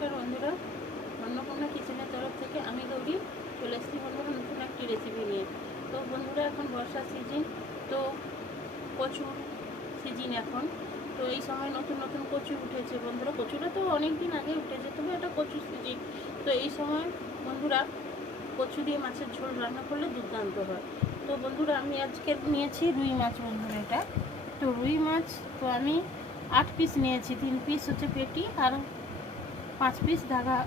নমস্কার বন্ধুরা, অন্নপূর্ণা কিচেনের তরফ থেকে আমি গৌরী চলে এসেছি বন্ধুরা নতুন একটি রেসিপি নিয়ে। তো বন্ধুরা এখন বর্ষার সিজন, তো কচুর সিজন এখন। তো এই সময় নতুন নতুন কচু উঠেছে বন্ধুরা। কচুটা তো অনেক দিন আগে উঠেছে, তবে এটা কচুর সিজন। তো এই সময় বন্ধুরা কচু দিয়ে মাছের ঝোল রান্না করলে দুর্দান্ত হয়। তো বন্ধুরা আমি আজকে নিয়েছি রুই মাছ বন্ধুরা। এটা তো রুই মাছ, তো আমি 8 পিস নিয়েছি। 3 পিস হচ্ছে পেটি আর 5 পিস ধাগা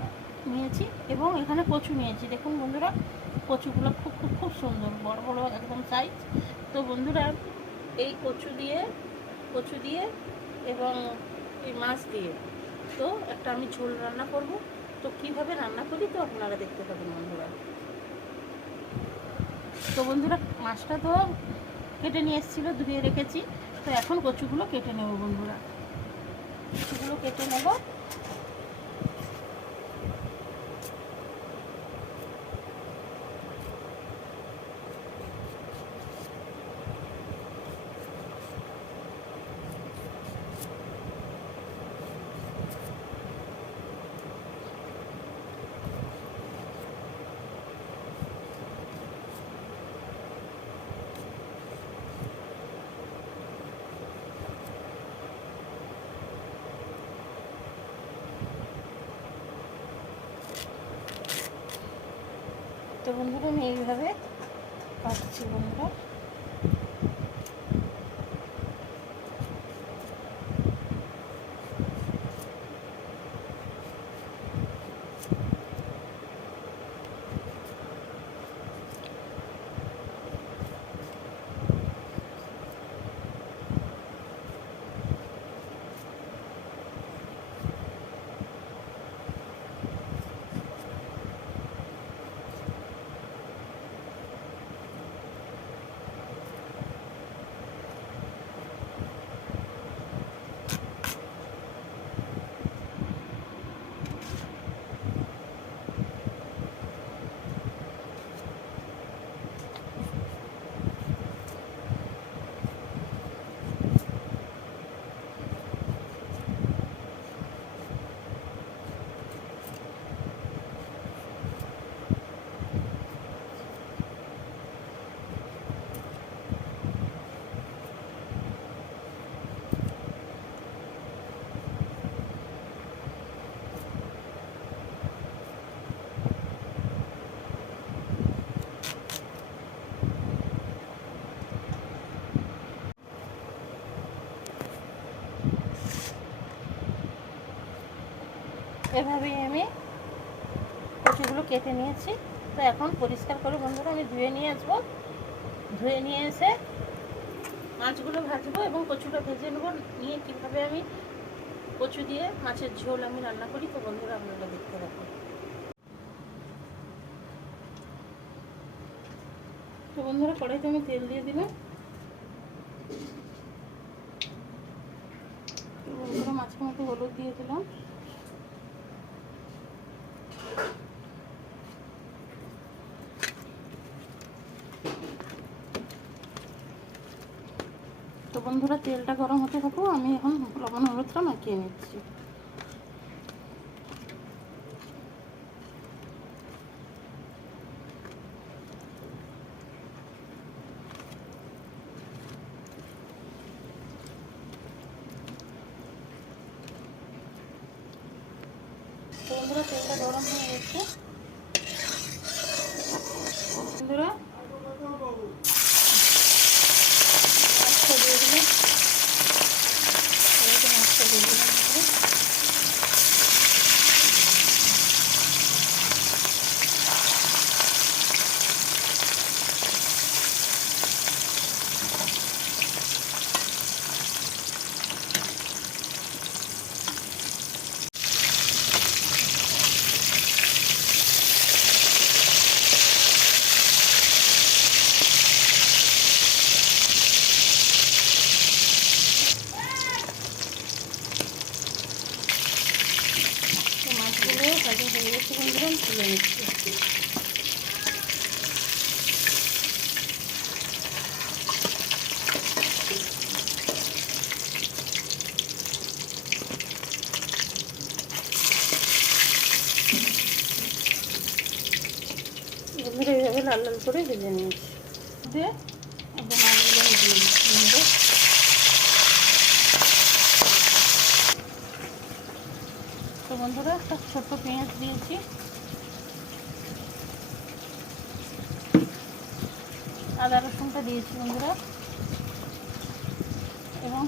নিয়েছি, এবং এখানে কচু নিয়েছি। দেখুন বন্ধুরা, কচুগুলো খুব খুব খুব সুন্দর, বড় বড় একদম সাইজ। তো বন্ধুরা এই কচু দিয়ে এবং এই মাছ দিয়ে তো একটা আমি ঝোল রান্না করব। তো কিভাবে রান্না করি তো আপনারা দেখতে পাবেন বন্ধুরা। তো বন্ধুরা মাছটা তো কেটে নিয়ে এসেছিলো, ধুয়ে রেখেছি। তো এখন কচুগুলো কেটে নেব বন্ধুরা, কচুগুলো কেটে নেব। তো বন্ধুরা আমি এইভাবে কাটছি বন্ধুরা। এভাবেই আমি কচুগুলো কেটে নিয়েছি। তো এখন পরিষ্কার করে বন্ধুরা আমি ধুয়ে নিয়ে আসবো। ধুয়ে নিয়ে এসে মাছগুলো ভাজবো এবং কচুটা ভেজে নেবো। নিয়ে কীভাবে আমি কচু দিয়ে মাছের ঝোল আমি রান্না করি তো বন্ধুরা আপনারা দেখতে থাকুন। তো বন্ধুরা কড়াইতে আমি তেল দিয়ে দিলাম। বন্ধুরা মাছের মধ্যে হলুদ দিয়ে দিলাম। তো বন্ধুরা তেলটা গরম হতে থাকো, আমি এখন লবণ হলুদটা মাখিয়ে নিচ্ছি। তো বন্ধুরা তেলটা গরম হয়ে গেছে। বন্ধুরা মাছটা দিয়ে দিলাম, মাছটা দিয়ে দিলাম। মাছগুলো ভাজা হয়ে গেছে বন্ধুরা, তুলে নিচ্ছি। বন্ধুরা এইভাবে লাল লাল করে ভেজে নিয়েছি, দিয়ে একদম মাছগুলো আমি দিয়ে দিচ্ছি বন্ধুরা। তো বন্ধুরা একটা ছোট্ট পেঁয়াজ দিয়েছি, আদা রসুনটা দিয়েছি বন্ধুরা, এবং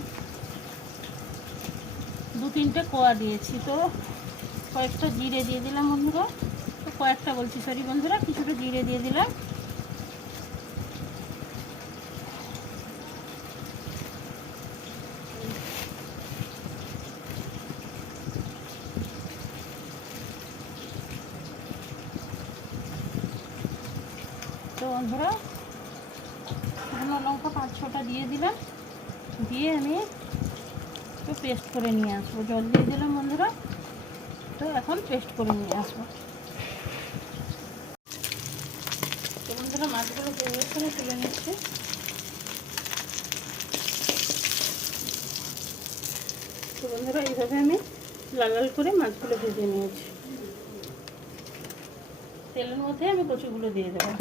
2-3টে কোয়া দিয়েছি। তো কয়েকটা জিরে দিয়ে দিলাম বন্ধুরা, তো কয়েকটা বলছি সরি বন্ধুরা, কিছুটা জিরে দিয়ে দিলাম। তো বন্ধুরা শুকনো লঙ্কা 5-6টা দিয়ে দিলাম, দিয়ে আমি একটু পেস্ট করে নিয়ে আসবো। জল দিয়ে দিলাম বন্ধুরা, তো এখন পেস্ট করে নিয়ে আসবো। তো বন্ধুরা মাছগুলো পরিবেশনে তুলে নিচ্ছি। তো বন্ধুরা এইভাবে আমি লাল লাল করে মাছগুলো ভেজে নিয়েছি। তেলের মধ্যে আমি কচুগুলো দিয়ে দেবো।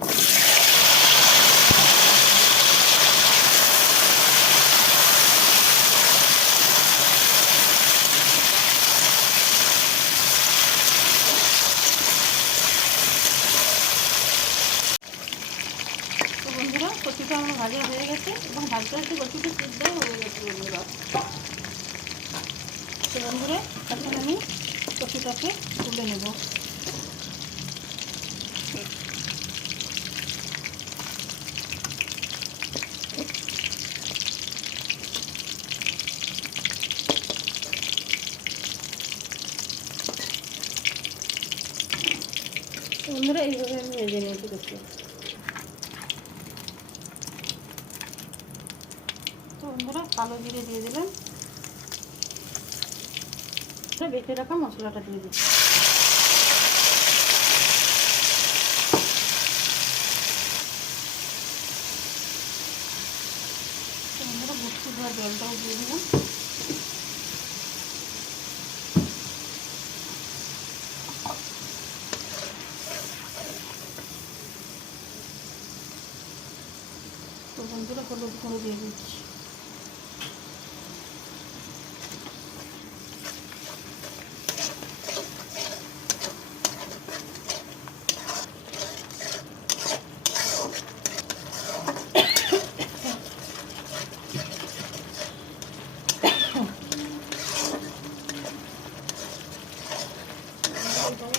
তো বন্ধুরা কচুটা আমার ভাজা হয়ে গেছে এবং ভাজতে ভাজতে কচুটা সিদ্ধ হয়ে গেছে বন্ধুরা। তো বন্ধুরা এখন আমি কচুটাকে তুলে নেব। বন্ধুরা এইভাবে আমি ভেজে নিয়েছি কচু। তো বন্ধুরা কালো জিরে দিয়ে দিলাম, বেটে রাখা মশলাটা দিয়ে দিচ্ছি। বন্ধুরা বুটকি ধোয়া জলটাও দিয়ে দিলাম। তো বন্ধুরা হলুদ গুঁড়ো দিয়ে দিচ্ছি।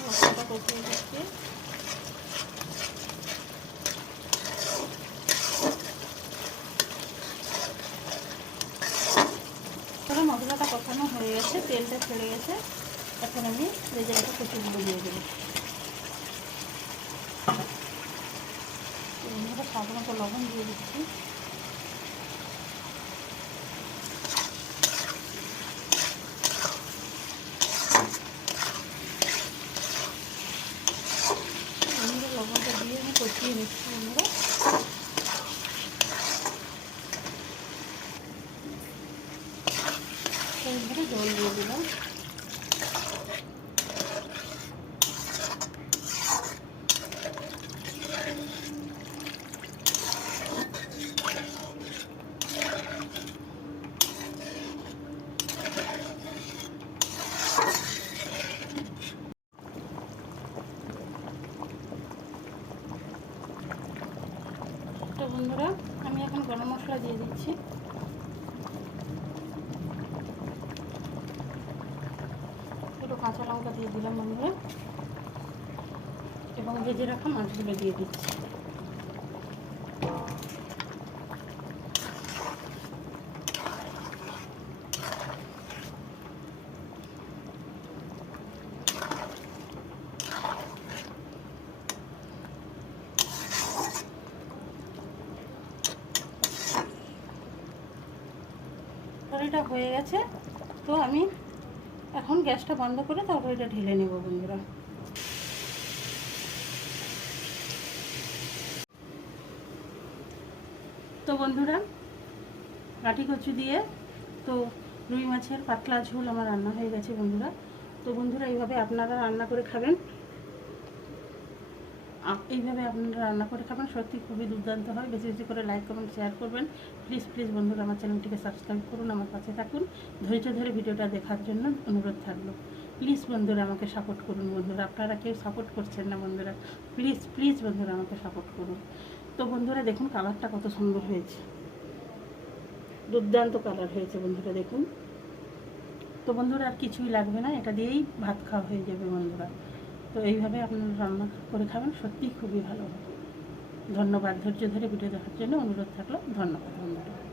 মশলাটা কষিয়ে দিচ্ছি। মশলাটা কষানো হয়ে গেছে, তেলটা ছেড়ে গেছে, এখন আমি ভেজে রাখা কচুগুলো দিয়ে দেবো। স্বাদ মতো লবণ দিয়ে দিচ্ছি। লবণটা দিয়ে আমি কষিয়ে নিচ্ছি বন্ধুরা। জল দিয়ে দিলাম। তো বন্ধুরা আমি এখন গরম মশলা দিয়ে দিচ্ছি। একটু কাঁচা লঙ্কা দিয়ে দিলাম বন্ধুরা, এবং ভেজে রাখা মাছগুলো দিয়ে দিচ্ছি। তরকারিটা হয়ে গেছে, তো আমি এখন গ্যাসটা বন্ধ করে তরকারিটা ঢেলে নেব বন্ধুরা। তো বন্ধুরা কাঠি কচু দিয়ে তো রুই মাছের পাতলা ঝোল আমার রান্না হয়ে গেছে বন্ধুরা। তো বন্ধুরা এইভাবে আপনারা রান্না করে খাবেন। এইভাবে আপনারা রান্না করে খাবেন, সত্যি খুবই দুর্দান্ত হয়। বেশি বেশি করে লাইক কমেন্ট শেয়ার করবেন। প্লিজ প্লিজ বন্ধুরা আমার চ্যানেলটিকে সাবস্ক্রাইব করুন, আমার পাশে থাকুন। ধৈর্য ধরে ভিডিওটা দেখার জন্য অনুরোধ থাকলো। প্লিজ বন্ধুরা আমাকে সাপোর্ট করুন। বন্ধুরা আপনারা কেউ সাপোর্ট করছেন না বন্ধুরা, প্লিজ প্লিজ বন্ধুরা আমাকে সাপোর্ট করুন। তো বন্ধুরা দেখুন কালারটা কত সুন্দর হয়েছে, দুর্দান্ত কালার হয়েছে বন্ধুরা দেখুন। তো বন্ধুরা আর কিছুই লাগবে না, এটা দিয়েই ভাত খাওয়া হয়ে যাবে বন্ধুরা। তো এইভাবে আপনারা রান্না করে খাবেন, সত্যিই খুবই ভালো হবে। ধন্যবাদ। ধৈর্য ধরে ভিডিও দেখার জন্য অনুরোধ থাকলো। ধন্যবাদ বন্ধুরা।